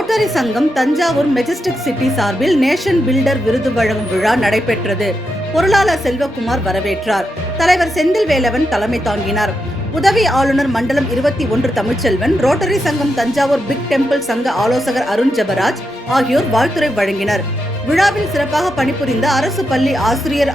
Rotary சங்கம் Thanjavur Majestic city சார்பில் nation filter விருது வழங்கும் விழா நடைபெற்றது. பொருளாளர் செல்வகுமார் வரவேற்றார். தலைவர் செந்தில் வேலவன் தலைமை தாங்கினார். உதவி ஆளுநர் மண்டலம் 21 தமிழ்ச்செல்வன், ரோட்டரி சங்கம் தஞ்சாவூர் பிக் டெம்பிள் சங்க ஆலோசகர் அருண் ஜெபராஜ் ஆகியோர் வாழ்த்துரை வழங்கினர். விழாவில் சிறப்பாக பணிபுரிந்த அரசு பள்ளி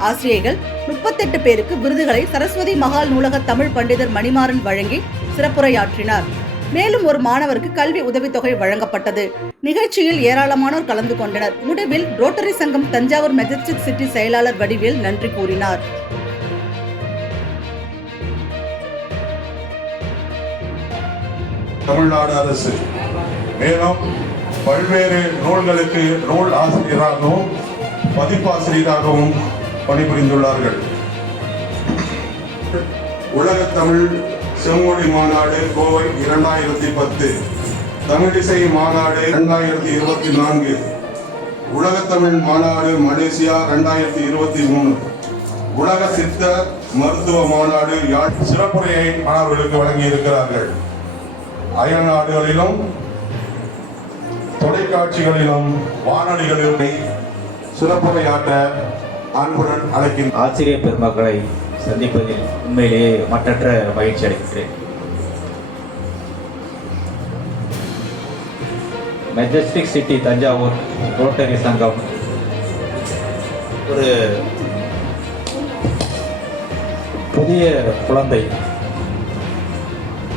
ஆசிரியைகள் 38 பேருக்கு விருதுகளை சரஸ்வதி மகால் நூலக தமிழ் பண்டிதர் மணிமாறன் வழங்கி சிறப்புரையாற்றினார். மேலும் ஒரு மாணவருக்கு கல்வி உதவித்தொகை வழங்கப்பட்டது. நிகழ்ச்சியில் ஏராளமானோர் கலந்து கொண்டனர். முடிவில் ரோட்டரி சங்கம் தஞ்சாவூர் மெஜஸ்டிக் சிட்டி செயலாளர் வடிவேல் நன்றி கூறினார். தமிழ்நாடு அரசு மேலும் பல்வேறு நூல்களுக்கு நூல் ஆசிரியராகவும் பதிப்பாசிரியராகவும் பணிபுரிந்துள்ளார்கள். உலக தமிழ் செம்மொழி மாநாடு கோவை 2010, தமிழிசை மாநாடு 2024, உலக தமிழ் மாநாடு மலேசியா 2023, உலக சித்த மருத்துவ மாநாடு சிறப்புரையை மாணவர்களுக்கு வழங்கி இருக்கிறார்கள். அயல் நாடுகளிலும் தொலைக்காட்சிகளிலும் வானொலிகளிலும் சிறப்புரையாற்ற அன்புடன் அழைக்கின்ற ஆசிரியர் பெருமக்களை சந்திப்பதில் உண்மையிலேயே மற்றற்ற மகிழ்ச்சி அடைகின்றேன். மெஜஸ்டிக் சிட்டி தஞ்சாவூர் ரோட்டரி சங்கம் ஒரு புதிய குழந்தை.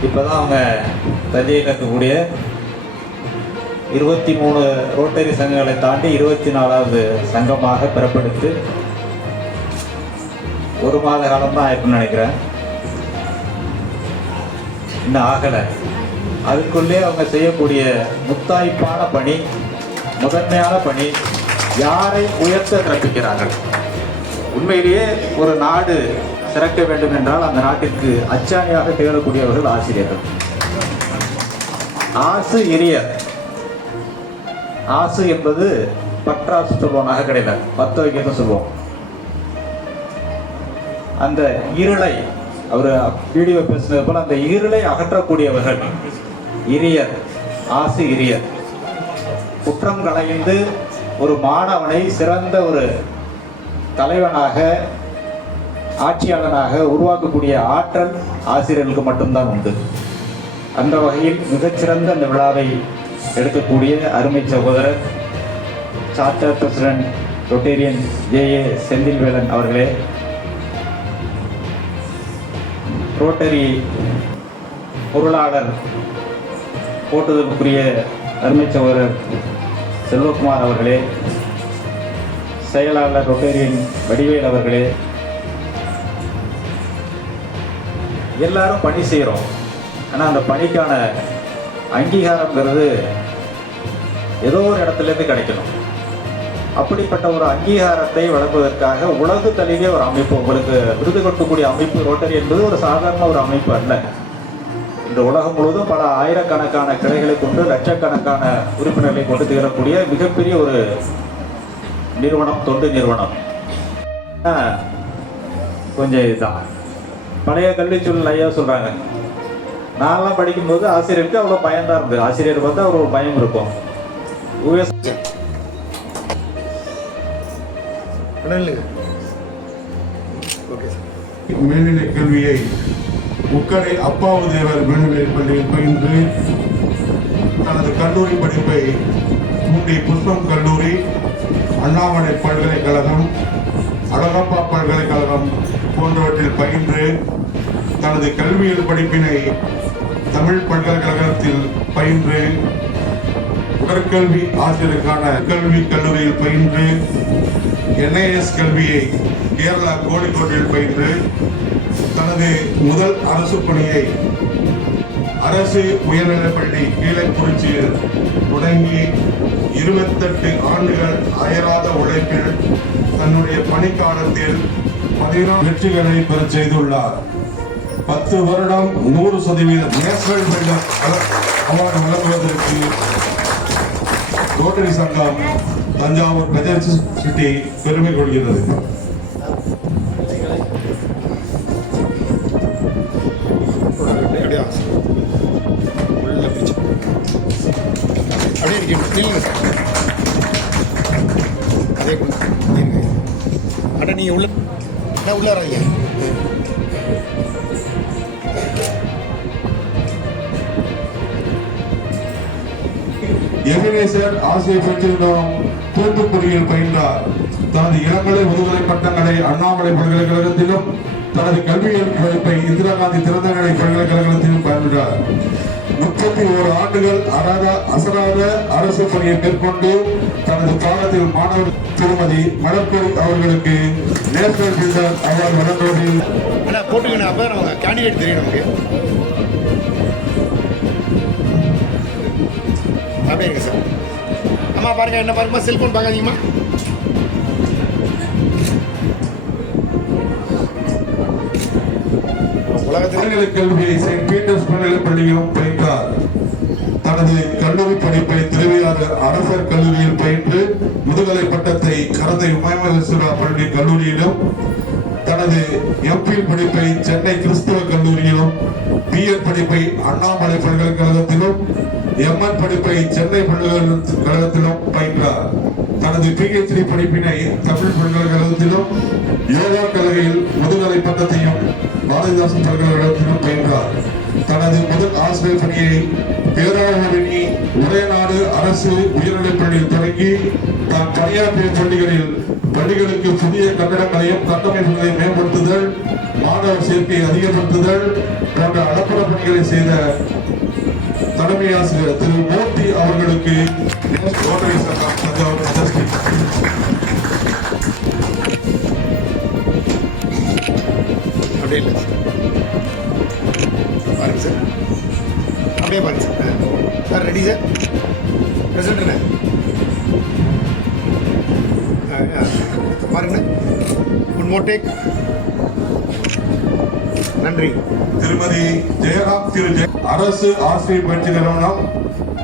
இப்போதான் அவங்க தஞ்சையில் இருக்கக்கூடிய 23 ரோட்டரி சங்கங்களை தாண்டி 24வது சங்கமாக பிறப்பெடுத்து ஒரு மாத காலம்தான் ஆயிருக்குன்னு நினைக்கிறேன். இன்னும் ஆகலை. அதுக்குள்ளே அவங்க செய்யக்கூடிய முத்தாய்ப்பான பணி, முதன்மையான பணி, யாரை உயர்த்த கற்பிக்கிறார்கள். உண்மையிலேயே ஒரு நாடு சிறக்க வேண்டும் என்றால் அந்த நாட்டிற்கு அச்சாணியாக திகழக்கூடியவர்கள் ஆசிரியர்கள். ஆசு இரியர். ஆசு என்பது பற்றாசு சொல்லுவோம், நகை கடையில் பத்த வைக்கிறது சொல்லுவோம். அந்த இருளை, அவர் வீடியோ பேசுனது போல அந்த இருளை அகற்றக்கூடியவர்கள் இரியர், ஆசு இரியர். குற்றம் களைந்து ஒரு மாணவனை சிறந்த ஒரு தலைவனாக, ஆட்சியாளனாக உருவாக்கக்கூடிய ஆற்றல் ஆசிரியர்களுக்கு மட்டும்தான் உண்டு. அந்த வகையில் மிகச்சிறந்த அந்த விழாவை எடுக்கக்கூடிய அருமை சகோதரர் charter president rotarian J A. Senthil Velan அவர்களே, ரோட்டரி பொருளாளர் போட்டுதலுக்குரிய அருமை சகோதரர் செல்வகுமார் அவர்களே, செயலாளர் ரொட்டேரியன் வடிவேல் அவர்களே, எல்லாரும் பணி செய்கிறோம். ஆனால் அந்த பணிக்கான அங்கீகாரங்கிறது ஏதோ ஒரு இடத்துலேருந்து கிடைக்கணும். அப்படிப்பட்ட ஒரு அங்கீகாரத்தை வழங்குவதற்காக உலகு தழுவிய ஒரு அமைப்பு, உங்களுக்கு விருது கொடுக்கக்கூடிய அமைப்பு ரோட்டரி என்பது ஒரு சாதாரண ஒரு அமைப்பு அல்ல. இந்த உலகம் முழுவதும் பல ஆயிரக்கணக்கான கிளைகளை கொண்டு லட்சக்கணக்கான உறுப்பினர்களை கொண்டு திகழக்கூடிய மிகப்பெரிய ஒரு நிறுவனம், தொண்டு நிறுவனம். கொஞ்சம் இதுதான் பழைய கல்வி சூழல். ஐயா சொல்கிறாங்க, நான்லாம் படிக்கும்போது ஆசிரியருக்கு அவ்வளோ பயம்தான் இருந்தது. ஆசிரியர் வந்து அவர் ஒரு பயம் இருக்கும். மேல்நிலை கல்வியை உக்கடை அப்பாவு தேவர் மேல்நிலை பள்ளியில் பயின்று தனது கல்லூரி படிப்பை பூண்டி புஷ்பம் கல்லூரி, அண்ணாமலை பல்கலைக்கழகம், அழகப்பா பல்கலைக்கழகம் போன்றவற்றில் பயின்று தனது கல்வியியல் படிப்பினை தமிழ் பல்கலைக்கழகத்தில் பயின்று உடற்கல்வி ஆசிரியருக்கான கல்வி கல்லூரியில் பயின்று NIS கல்வியை கேரளா கோழிக்கோட்டில் பயின்று தனது முதல் அரசு பணியை அரசு உயர்நிலைப்பள்ளி கீழைக்குறிச்சியில் தொடங்கி 28 ஆண்டுகள் அயராத உழைப்பில் தன்னுடைய பணிக்காலத்தில் 14 வெற்றிகளை பெற செய்துள்ளார். 10 வருடம் 100% நேஷனல் பில்டர் அவார்டு வழங்குவதற்கு ரோட்டரி சங்கம் தஞ்சாவூர் மெஜஸ்டிக் சிட்டி பெருமை கொள்கிறது. அப்படியே இருக்கின்ற இல்லைங்க சார் அதே இருங்க அட நீங்கள் உள்ள உள்ளே வராங்க எபினேசர் ஆசிரியர் பெற்றிருந்தோம் தூத்துக்குடியில் பயின்றார். தனது இளங்கலை முதுகலை பட்டங்களை அண்ணாமலை பல்கலைக்கழகத்திலும் தனது கல்வியியல் படிப்பை இந்திரா காந்தி திறந்தநிலை பல்கலைக்கழகத்திலும் பயின்றார். 31 ஆண்டுகள் அசராத அரசு பணியை மேற்கொண்டு தனது பாடத்தில் மாணவர் திருமதி மலர்கொடி அவர்களுக்கு நேஷனல் பில்டர் அவார்டு வழங்குவதில் போட்டுக்கணும். அப்போ நம்ம கேண்டிடேட் தெரியும் நமக்கு. அப்படியே இருக்கு சார். அம்மா பாருங்க, என்ன பாருமா, செல்போன் பார்க்காதீங்கம்மா. உலகத்தில் கல்வியை செயின்ட் பீட்டர்ஸ் மேல்நிலைப் பள்ளியிலும் பயின்றார். தனது கல்லூரி படிப்பை திருவையாறு அரசர் கல்லூரியில் பயின்று முதுகலை பட்டத்தை கரந்தை உமாமேஸ்வரா பள்ளி கல்லூரியிலும், தனது எம்பில் படிப்பை சென்னை கிறிஸ்தவ கல்லூரியிலும், பிஎட் படிப்பை அண்ணாமலை பல்கலைக்கழகத்திலும், எம்என் படிப்பை சென்னை பல்கலைக்கழகத்திலும் பயின்றார். தனது பிஹெச்டி படிப்பினை தமிழ் பல்கலைக்கழகத்திலும், யோகா கலையில் முதுகலை பட்டத்தையும் பாரதிதாசன் பல்கலைக்கழகத்திலும் பயின்றார். தனது முதல் ஆசிரியர் பணியை பேராவூரணி உரைநாடு அரசு உயர்நிலைப் பள்ளியில் தொடங்கி தான் பணியாற்றிய பள்ளிகளுக்கு புதிய கட்டடங்களையும் கட்டமைப்புகளை மேம்படுத்துதல், மாணவர் சேர்க்கையை அதிகப்படுத்துதல் போன்ற அளப்பற பணிகளை செய்த தலைமை ஆசிரியர் திரு மூர்த்தி அவர்களுக்கு ரோட்டரி சங்கம் தஞ்சாவூர் மெஜஸ்டிக் அப்படியே இல்லை பாருங்க சார், அப்படியே பாருங்க sir. Sir ready sir, present பாருங்க. One more take. நன்றி. திருமதி ஜெயராம் அரசு ஆசிரியர் பயிற்சி நிறுவனம்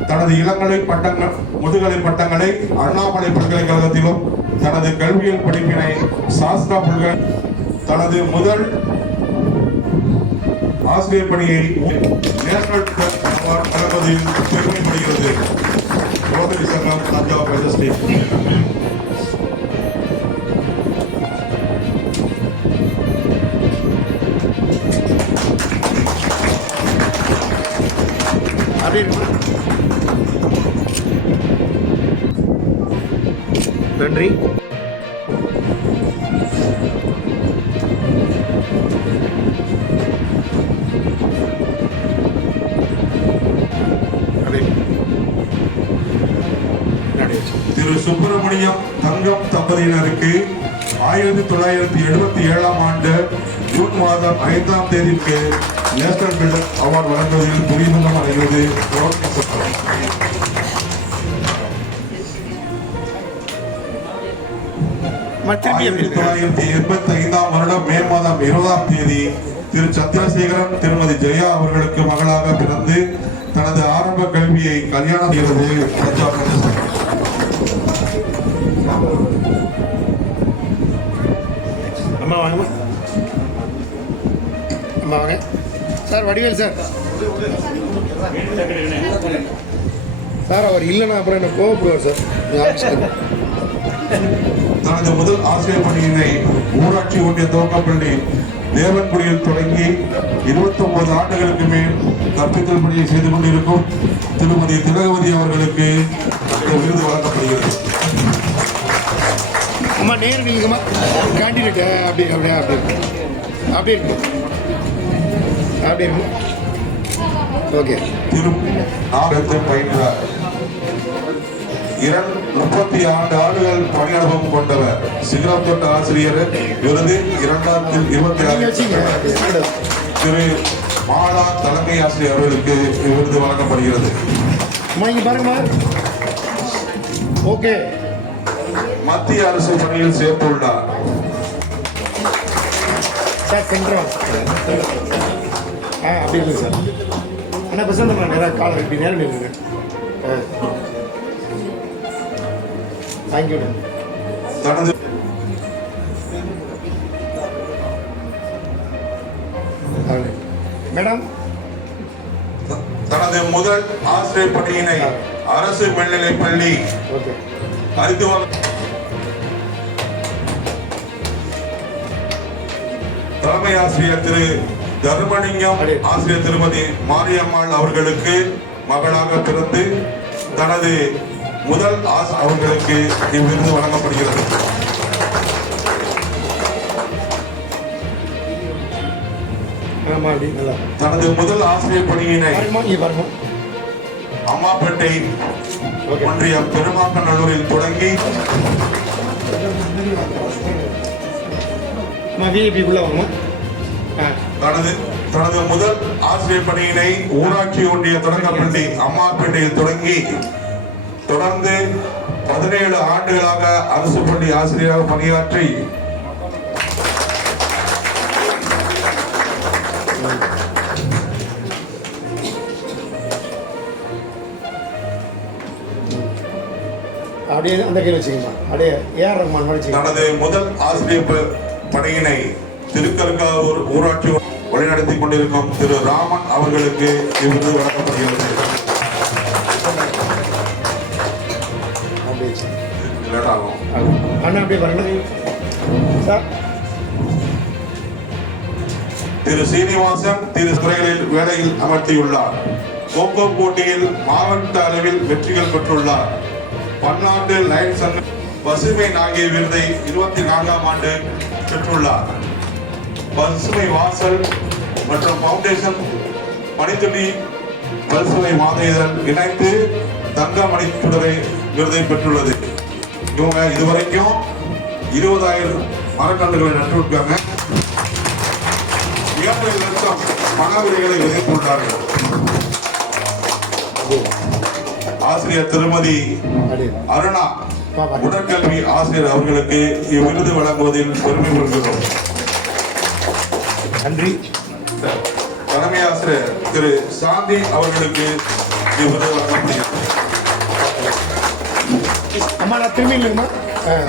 தனது இளங்கலை பட்டங்கள் முதுகலை பட்டங்களை அண்ணாமலை பல்கலைக்கழகத்திலும், தனது கல்வியியல் படிப்பினை சாஸ்திரா பல்கலை தனது முதல் ஆசிரியர் பணியை நேஷனல் அவார்டு வழங்குவதில் பெருமைப்படுகிறது. ரோட்டரி சங்கம் தஞ்சாவூர் மெஜஸ்டிக். நன்றி. திரு சுப்பிரமணியம் தங்கம் தம்பதியினருக்கு 1977 ஆண்டு ஜூன் மாதம் 5ஆம் தேதிக்கு நேஷனல் பில்டர் அவார்டு வழங்குவதில் பெருமிதம் அடைகிறது. 1985ஆம் வருடம் மே மாதம் 20ஆம் தேதி திரு சந்திரசேகரன் திருமதி ஜெயா அவர்களுக்கு மகளாக பிறந்து தனது ஆரம்ப கல்வியை கல்யாணம் செய்கிறது. அம்மா வாங்க, அம்மா வாங்க. Sir Vadivel sir. சார் அவர் இல்லைன்னா அப்புறம் என்ன கோவப்படுவார் சார். தனது முதல் ஆசிரியர் பணியினை ஊராட்சி ஒன்றிய துவக்கப்பள்ளி தேவன்குடியில் தொடங்கி 29 ஆண்டுகளுக்கு மேல் கற்பித்தல் பணியை செய்து கொண்டிருக்கும் திருமதி திலகவதி அவர்களுக்கு அந்த விருது வழங்கப்படுகிறது. அம்மா நேரம் இல்லைங்கம்மா, கேண்டிடேட் அப்படி அப்படியே அப்படி அப்படி இருக்கு அப்படி இருக்கு. ஓகே. பயின்றார். 36 ஆண்டுகள் பணி அனுபவம் கொண்டவர். சிகரம் தொட்ட ஆசிரியர் விருது 2026 திரு மாலா தலைமை ஆசிரியர் அவர்களுக்கு விருது வழங்கப்படுகிறது. பாருங்க. ஓகே. மத்திய அரசு பணியில் சேர்த்துள்ளார். சார் சென்ட்ரல் அப்படி இல்லை சார். ஆனால் பசங்க நான் நேராக காலை இப்படி நேரம் இருக்கு. தேங்க்யூ. தனது மேடம் தனது முதல் ஆசிரியர் பணியினை அரசு மேல்நிலைப்பள்ளி ஓகே. அரித்துவார் தலைமை ஆசிரியர் திரு தர்மலிங்கம், ஆசிரியர் திருமதி மாரியம்மாள் அவர்களுக்கு மகளாக பிறந்து தனது முதல் அவர்களுக்கு இவ்விருது வழங்கப்படுகிறது. தனது முதல் ஆசிரியர் பணியினை அம்மாப்பேட்டை ஒன்றியம் பெருமாக்கநல்லூரில் தொடங்கி தனது முதல் ஆசிரியர் பணியினை ஊராட்சி ஒன்றிய தொடக்கப்பள்ளி அம்மாப்பேட்டையில் தொடங்கி தொடர்ந்து 17 ஆண்டுகளாக அரசு பள்ளி ஆசிரியராக பணியாற்றி அப்படியே அந்த கையில் வச்சுக்கோங்க. அப்படியே ஏஆர் ரஹ்மான் மாதிரி தனது முதல் ஆசிரியர் பணியினை திருக்கருக்காவூர் ஊராட்சி வழிநடத்தி கொண்டிருக்கும் திரு ராமன் அவர்களுக்கு இவ்விருது வழங்கப்படுகிறது. திரு சீனிவாசன் துறைகளில் வேலையில் அமர்த்தியுள்ளார். கோகோ போட்டியில் மாவட்ட அளவில் வெற்றிகள் பெற்றுள்ளார். பன்னாட்டு லைன் சங்க பசுமை நாகிய விருதை 24ஆம் ஆண்டு பெற்றுள்ளார். பசுமை வாசல் மற்றும் பவுண்டேஷன் மணித்துளி பசுமை மாத இதழ் இணைந்து தங்க மணித்துடரை விருதை பெற்றுள்ளது. இவங்க இதுவரைக்கும் 20,000 மரக்கன்றுகளை நட்டுவிட்டாங்க. 7 லட்சம் பண விலைகளை விதைத்துள்ளார்கள். ஆசிரியர் திருமதி அருணா உடற்கல்வி ஆசிரியர் அவர்களுக்கு இவ்விருது வழங்குவதில் பெருமை கொள்கிறோம். நன்றி. தலைமை ஆசிரியர் திரு சாந்தி அவர்களுக்கு இவ்விருது வழங்கப்படுகிறது. அம்மா நான் திரும்பி இல்லைங்கம்மா,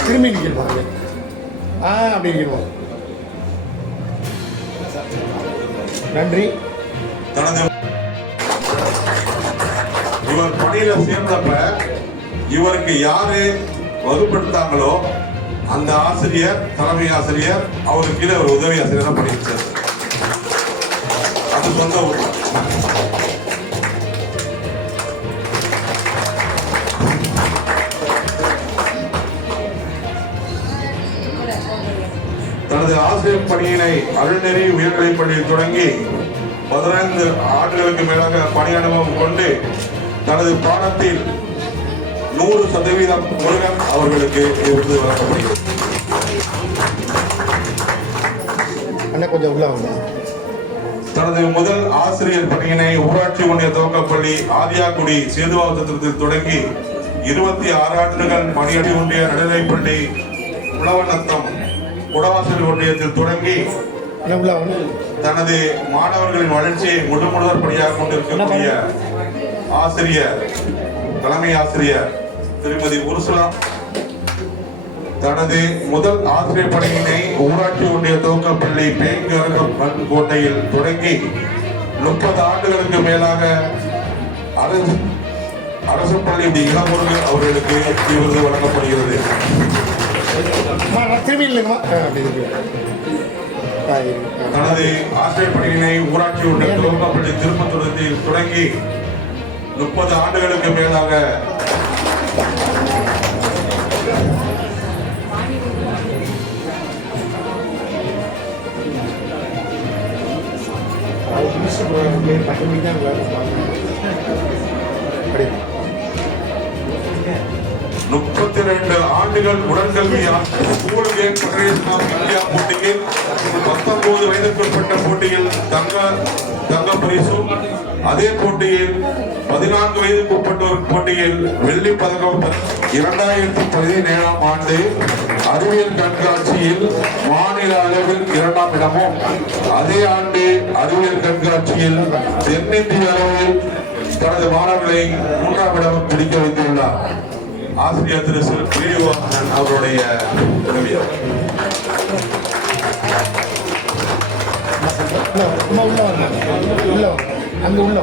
திரும்பி நிற்கணுமா? அப்படி நிற்கணும். நன்றி. தனது இவர் பணியில சேர்ந்தப்ப இவருக்கு யாரு வகுப்படுத்தாங்களோ அந்த ஆசிரியர், தலைமை ஆசிரியர், அவருக்கு கீழே ஒரு உதவி ஆசிரியர் படிச்சார். அது சொந்த ஊர். தனது ஆசிரியர் பணியினை அருள்நெறி உயர்நிலைப் பள்ளியில் தொடங்கி 15 ஆண்டுகளுக்கு மேலாக பணி அனுபவம் கொண்டு தனது பாடத்தில் 100% முருகன் அவர்களுக்கு விருது வழங்கப்படுகிறது. கொஞ்சம் உள்ள வாங்க. தனது முதல் ஆசிரியர் பணியினை ஊராட்சி ஒன்றிய துவக்கப்பள்ளி ஆதியாக்குடி சேதுவாசத்திரத்தில் தொடங்கி 26 ஆண்டுகள் மணியடி ஒன்றிய நடுநிலைப்பள்ளி உழவநத்தம் குடவாசல் ஒன்றியத்தில் தொடங்கி தனது மாணவர்களின் வளர்ச்சியை முழுமுதற் பணியாக கொண்டிருக்கக்கூடிய ஆசிரியர், தலைமை ஆசிரியர் திருமதி உருசுலா தனது முதல் ஆசிரியர் பணியினை ஊராட்சி ஒன்றிய துவக்கப்பள்ளி பேங்கரகம் கோட்டையில் தொடங்கி 30 ஆண்டுகளுக்கு மேலாக அரசு பள்ளி இளமுருகன் அவர்களுக்கு விருது வழங்கப்படுகிறது. தனது ஆசிரியர் பணியினை ஊராட்சி ஒன்றிய துவக்கப்பள்ளி திருப்பத்தூரத்தில் தொடங்கி 30 ஆண்டுகளுக்கு மேலாக முப்பத்தி 32 ஆண்டுகள் உடற்கல்வியால் school game federation of India போட்டியில் 19 வயதிற்குட்பட்ட போட்டியில் தங்க பரிசும், அதே போட்டியில் 14 வயதுக்குட்பட்டோர் போட்டியில் வெள்ளி பதக்கம் 2017ஆம் ஆண்டு அறிவியல் கண்காட்சியில் மாநில அளவில் 2ஆம் இடமும், அதே ஆண்டு அறிவியல் கண்காட்சியில் தென்னிந்திய அளவில் தனது மாணவர்களை 3ஆம் இடமும் பிடிக்க வைத்துள்ளார். ஆசிரியர் திரு ஸ்ரீனிவாசன் அவருடைய உதவியார். அங்க உள்ள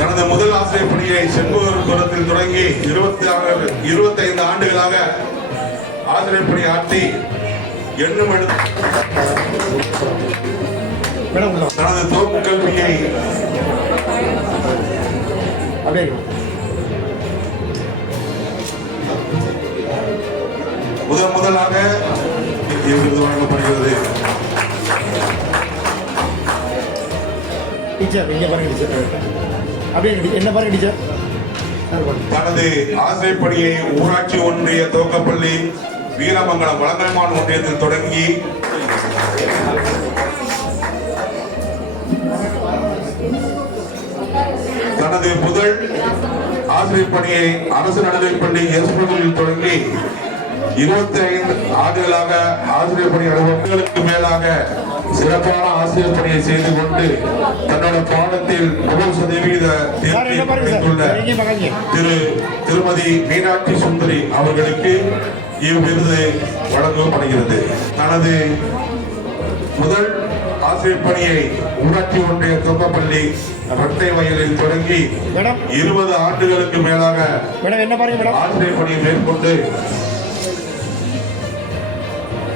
தனது முதல் ஆசிரியர் பணியை செண்பகபுரத்தில் தொடங்கி 25 ஆண்டுகளாக ஆசிரியர் பணி ஆற்றி எண்ணும் தனது துவக்க கல்வியை முதலாக விருது வழங்கப்படுகிறது. தனது ஆசிரியர் பணியை ஊராட்சி ஒன்றிய துவக்கப்பள்ளி வீரமங்கலம் வளங்கல்மான் ஒன்றியத்தில் தொடங்கி தனது முதல் ஆசிரியர் பணியை அரசு நடுநிலைப்பள்ளி எஸ்பூரில் தொடங்கி 25 ஆண்டுகளாக ஆசிரியர் பணி அனுபவங்களுக்கு மேலாக சிறப்பான ஆசிரியர் பணியை செய்து கொண்டு தன்னோட பாடத்தில் 100% தேர்ச்சி பெற்றுள்ள திருமதி மீனாட்சி சுந்தரி அவர்களுக்கு இவ்விருது வழங்கப்படுகிறது. தனது முதல் ஆசிரியர் பணியை ஊராட்சி ஒன்றிய துவக்கப்பள்ளி ரட்டை வயலில் தொடங்கி 20 ஆண்டுகளுக்கு மேலாக ஆசிரியர் பணியை மேற்கொண்டு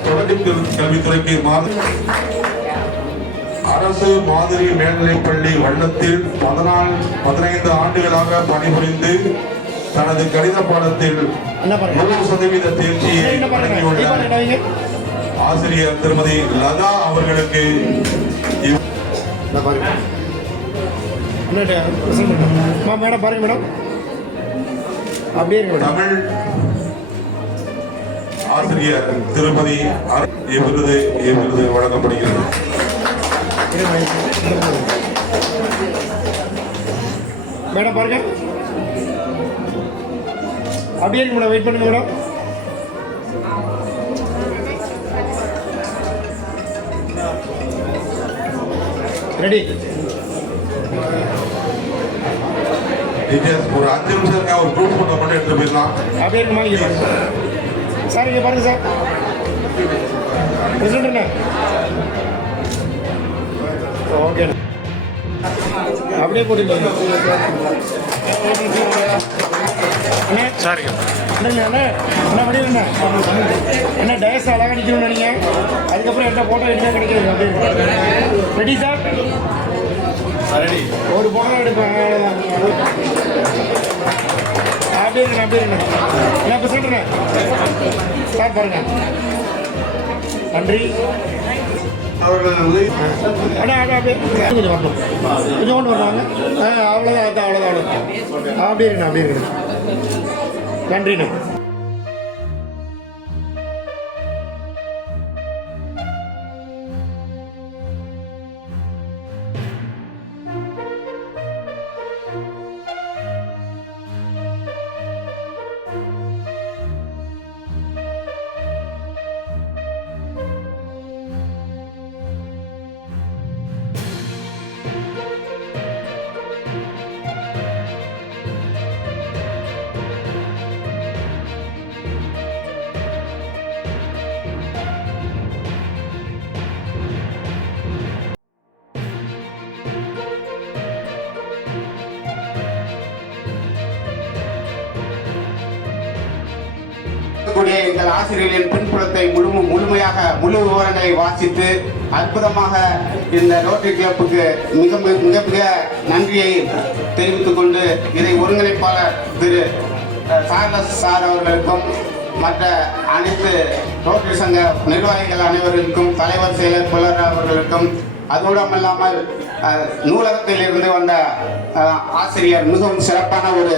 தொடக்க கல்வித்துறைக்கு அரசு மாதிரி மேல்நிலைப்பள்ளி வள்ளத்தில் 15 ஆண்டுகளாக பணிபுரிந்து தனது கணித பாடத்தில் 100% தேர்ச்சியை வழங்கியுள்ள ஆசிரியர் திருமதி லதா அவர்களுக்கு தமிழ் ஆசிரியர் திருமதி விருது வழங்கப்படுகிறது. மேடம் பாருங்க, அப்படியே இருக்கு மேடம், வெயிட் பண்ணுங்க மேடம். ரெடி? ஒரு 5 நிமிஷம் ஒரு குரூப் போட்டோ மட்டும் எடுத்து போயிடலாம். அப்படியே இருக்குமா? சார் இங்கே பாருங்க சார், பிரசிடண்ட் என்ன? ஓகே, அப்படியே போட்டுங்க சார். என்ன முடியல என்ன டயஸ் அழகாக நிற்கணும்னு நினைங்க. அதுக்கப்புறம் என்ன ஃபோட்டோ எடுத்தா கிடைக்கிறது. அப்படியே ரெடி சார்? ரெடி. ஒரு ஃபோட்டோ எடுப்பேன். அப்படியே இருக்கேன், அப்படியே இருக்கேன். என்ன இப்போ சொல்கிறேன் சார், பாருங்க. நன்றி. அவர்கள் கொஞ்சம் வரணும், கொஞ்சம் கொண்டு வருவாங்க. அவ்வளோதான், அவ்வளோதான். அப்படியே இருக்கணும், அப்படியே இருக்கணும். நன்றிண்ணா. எங்கள் ஆசிரியர்களின் பின்புலத்தை முழுமையாக முழு விவரங்களை வாசித்து அற்புதமாக இந்த ரோட்டரி கிளப்புக்கு மிக நன்றியை தெரிவித்துக் கொண்டு இதை ஒருங்கிணைப்பாளர் திரு சார்லஸ் சார் அவர்களுக்கும் மற்ற அனைத்து ரோட்டரி சங்க நிர்வாகிகள் அனைவர்களுக்கும் தலைவர் செயலர் புலர் அவர்களுக்கும் அதோடமல்லாமல் நூலகத்தில் இருந்து வந்த ஆசிரியர் மிகவும் சிறப்பான ஒரு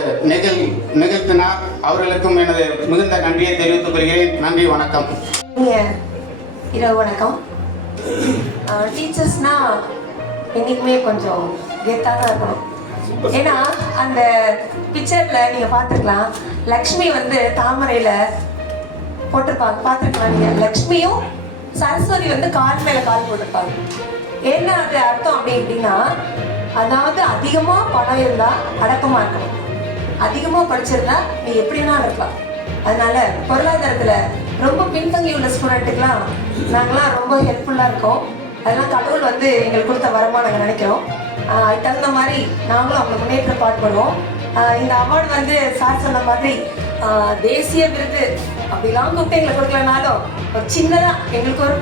நிகழ்த்தினார். அவர்களுக்கும் எனது மிகுந்த நன்றியை தெரிவித்துக் கொள்கிறேன். நன்றி, வணக்கம். இரவு வணக்கம். டீச்சர்ஸ்னா என்றைக்குமே கொஞ்சம் கெத்தாக தான் இருக்கணும். ஏன்னா அந்த பிக்சரில் நீங்கள் பார்த்துருக்கலாம், லக்ஷ்மி வந்து தாமரையில் போட்டிருப்பாங்க, பார்த்துருக்கலாம் நீங்கள். லக்ஷ்மியும் சரஸ்வதி வந்து கால் மேலே கால் போட்டிருப்பாங்க. என்ன அது அர்த்தம் அப்படின்னா, அதாவது அதிகமாக பணம் இருந்தால் அடக்கமாக இருக்கணும், அதிகமாக படிச்சிருந்தா நீ எப்படின்னா இருக்கலாம். அதனால பொருளாதாரத்தில் ரொம்ப பின்தங்கி உள்ள ஸ்டூடெண்ட்டுக்கெலாம் நாங்களாம் ரொம்ப ஹெல்ப்ஃபுல்லாக இருக்கோம். அதெல்லாம் கடவுள் வந்து எங்களுக்கு கொடுத்த வரமாக நாங்கள் நினைக்கிறோம். அதுக்கு தகுந்த மாதிரி நாங்களும் அவங்களை முன்னேற்றம் பாடுபடுவோம். இந்த அவார்டு வந்து சார் சொன்ன மாதிரி தேசிய விருது அப்படிலாம் கூப்பிட்டு எங்களை கொடுக்கலனாலும் ஒரு சின்னதாக எங்களுக்கு ஒரு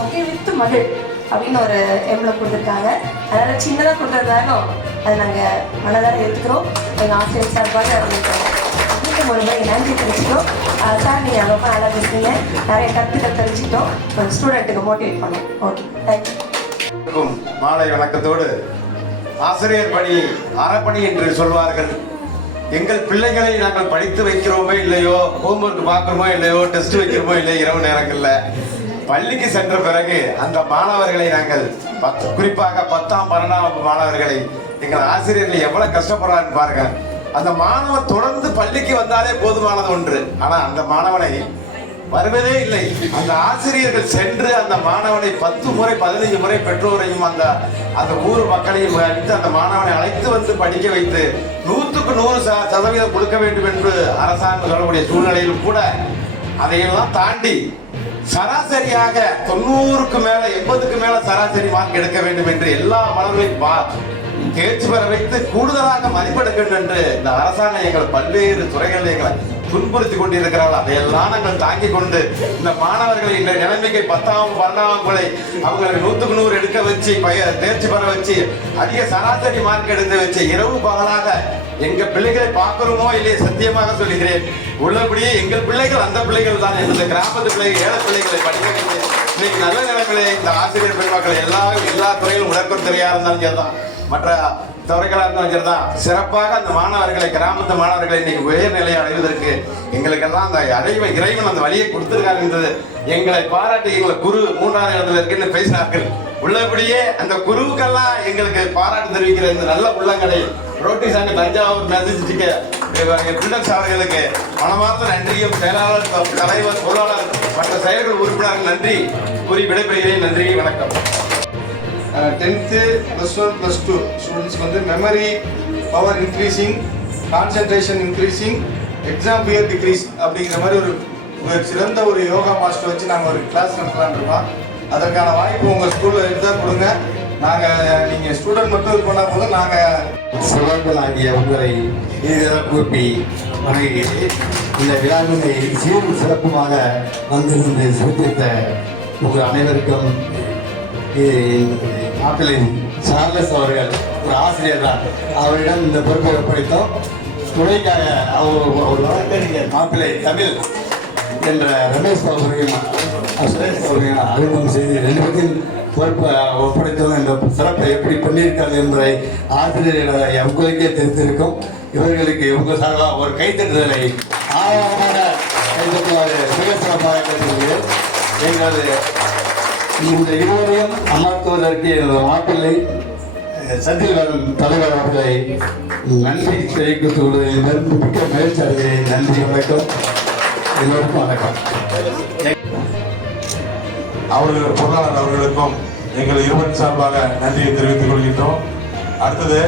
மகிழ் வித்து மகிழ் அப்படின்னு ஒரு எம்ப்ளம் கொடுத்துருக்காங்க. அதனால் சின்னதாக கொடுத்துருந்தாலும் அதை நாங்கள் மனதார எடுத்துக்கிறோம். எங்கள் ஆசிரியர் சார்பாக மீண்டும் ஒரு முறை நன்றி தெரிவிச்சிட்டோம். சார் நீங்கள் ரொம்ப நல்லா பேசுனீங்க, நிறைய கருத்துக்கள் தெரிஞ்சுக்கிட்டோம், கொஞ்சம் ஸ்டூடெண்ட்டுக்கு மோட்டிவேட் பண்ணோம். Okay, thank you. மாலை வணக்கத்தோடு, ஆசிரியர் பணி அறப்பணி என்று சொல்வார்கள். எங்கள் பிள்ளைகளை நாங்கள் படித்து வைக்கிறோமோ இல்லையோ, ஹோம்ஒர்க் பார்க்குறோமோ இல்லையோ, டெஸ்ட் வைக்கிறோமோ இல்லையோ, இரவு நேரங்களில் பள்ளிக்கு சென்ற பிறகு அந்த மாணவர்களை நாங்கள் குறிப்பாக 10ஆம் 12ஆம் வகுப்பு மாணவர்களை எங்கள் ஆசிரியர்கள் எவ்வளவு கஷ்டப்படுறான்னு பாருங்க. அந்த மாணவன் தொடர்ந்து பள்ளிக்கு வந்தாலே போதுமானது ஒன்று. ஆனா அந்த மாணவனை வருவதே இல்லை. அந்த ஆசிரியர்கள் சென்று அந்த மாணவனை 10 முறை 15 முறை பெற்றோரையும் அந்த ஊர் மக்களையும் அழைத்து அந்த மாணவனை அழைத்து வந்து படிக்க வைத்து 100க்கு 100% கொடுக்க வேண்டும் என்று அரசாங்கம் சொல்லக்கூடிய சூழ்நிலையிலும் கூட அதையெல்லாம் தாண்டி சராசரியாக 90க்கு மேல 80க்கு மேல சராசரி மார்க் எடுக்க வேண்டும் என்று எல்லா மாணவர்களையும் தேர்ச்சி பெற வைத்து கூடுதலாக மதிப்பெடுக்கணும் என்று இந்த அரசாங்கம் எங்கள் பல்வேறு துறைகளில் எங்களை துன்புறுத்தி கொண்டிருக்கிறார்கள். அதையெல்லாம் நாங்கள் தாங்கிக் கொண்டு இந்த மாணவர்களை இந்த நிலைமைக்கு 10ஆம் 12ஆம் வகுப்புகளை அவங்களை 100க்கு 100 எடுக்க வச்சு தேர்ச்சி பெற வச்சு அதிக சராசரி மார்க் எடுத்து வச்சு இரவு பகலாக எங்க பிள்ளைகளை பார்க்கிறோமோ இல்லையே சத்தியமாக சொல்லுகிறேன், உள்ளபடியே எங்கள் பிள்ளைகள் அந்த பிள்ளைகள் தான். இந்த கிராமத்து பிள்ளைகள் ஏழை பிள்ளைகளை படிக்க வைத்து இன்னைக்கு நல்ல நிலைமையிலே இந்த ஆசிரியர் பெருமக்கள் எல்லா துறையிலும் உடற்கும் துறையா இருந்தாலும் சரிதான், மற்ற துறைகளாக இருந்தாலும் சரிதான், சிறப்பாக அந்த மாணவர்களை கிராமத்து மாணவர்களை இன்னைக்கு உயர்நிலையை அடைவதற்கு எங்களுக்கெல்லாம் அந்த அடைவை இறைவன் அந்த வழியை கொடுத்திருக்காங்க என்றது எங்களை பாராட்டி எங்களை குரு 3ஆவது இடத்துல இருக்குன்னு பேசினார்கள். உள்ளபடியே அந்த குருவுக்கெல்லாம் எங்களுக்கு பாராட்டு தெரிவிக்கிற இந்த நல்ல உள்ளங்களை ரோட்டி சங்க தஞ்சாவூர் மெசேஜ்க்கு பில்டர்ஸ் அவர்களுக்கு மனமார்ந்த நன்றியும் செயலாளர் தலைவர் பொருளாளர் மற்ற செயல்கள் உறுப்பினர்கள் நன்றி கூறி விடைபெறுகிறேன். நன்றி, வணக்கம். 10th +1 +2 ஸ்டூடெண்ட்ஸ்க்கு வந்து memory power increasing, concentration increasing, exam fear decrease அப்படிங்கிற மாதிரி ஒரு சிறந்த ஒரு யோகா மாஸ்டர் வச்சு நாங்கள் ஒரு கிளாஸ் நடத்தலான்னு இருக்கோம். அதற்கான வாய்ப்பு உங்கள் ஸ்கூலில் இருந்தால் கொடுங்க. நீங்கள் ஸ்டூடெண்ட் மட்டும் இது பண்ணால் போதும். நாங்கள் சிவங்கள் ஆகிய உங்களை கூப்பி வணங்குகிறேன். இந்த விழாவினை சீரும் சிறப்புமாக வந்திருந்து சிறப்பித்த உங்கள் அனைவருக்கும் மாப்பிள்ளை சார்லஸ் அவர்கள் ஒரு ஆசிரியர் தான், அவரிடம் இந்த பொறுப்பை ஒப்படைத்தோம். துணைக்காக அவர் வழக்கறிஞர் மாப்பிள்ளை தமிழ் என்ற ரமேஷ் அவர்களையும் சுரேஷ் அவர்களையும் அறிமுகம் செய்து 2 பேரும் பொறுப்பை ஒப்படைத்தோம். இந்த சிறப்பை எப்படி பண்ணியிருக்காங்க என்பதை ஆசிரியர்களை உங்களுக்கே தெரிந்திருக்கும். இவர்களுக்கு உங்கள் சார்பாக ஒரு கைத்தட்டுதலை ஆழமாக கைத்தட்டுவாறு மிக சிறப்பாக கேட்டுக்கிறேன். எங்களது இந்த இருவரையும் அமர்த்துவதற்கு எனது மாப்பிள்ளை சந்திரன் தலைவர் அவர்களை நன்றி தெரிவித்துள்ளதில் மிக்க மகிழ்ச்சி அடைகிறேன். நன்றி, வணக்கம். எல்லோருக்கும் வணக்கம். அவர்கள் பொருளாளர் அவர்களுக்கும் எங்கள் இருவரின் சார்பாக நன்றியை தெரிவித்துக் கொள்கின்றோம். அடுத்தது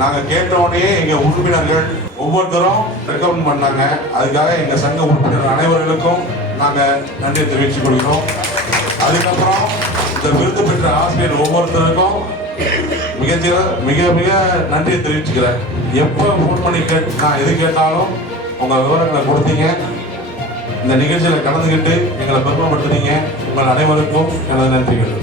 நாங்கள் கேட்டவுடனே எங்கள் உறுப்பினர்கள் ஒவ்வொருத்தரும் ரெக்கமெண்ட் பண்ணாங்க. அதுக்காக எங்கள் சங்க உறுப்பினர் அனைவர்களுக்கும் நாங்கள் நன்றியை தெரிவித்துக் கொள்கிறோம். அதுக்கப்புறம் இந்த விருது பெற்ற ஆசிரியர் ஒவ்வொருத்தருக்கும் மிக மிக நன்றியை தெரிவிச்சுக்கிறேன். எப்போ ஃபோன் பண்ணி நான் எது கேட்டாலும் உங்கள் விவரங்களை கொடுத்தீங்க, இந்த நிகழ்ச்சியில் கலந்துக்கிட்டு எங்களை பெருமைப்படுத்துனீங்க. உங்கள் அனைவருக்கும் எனது நன்றிகள்.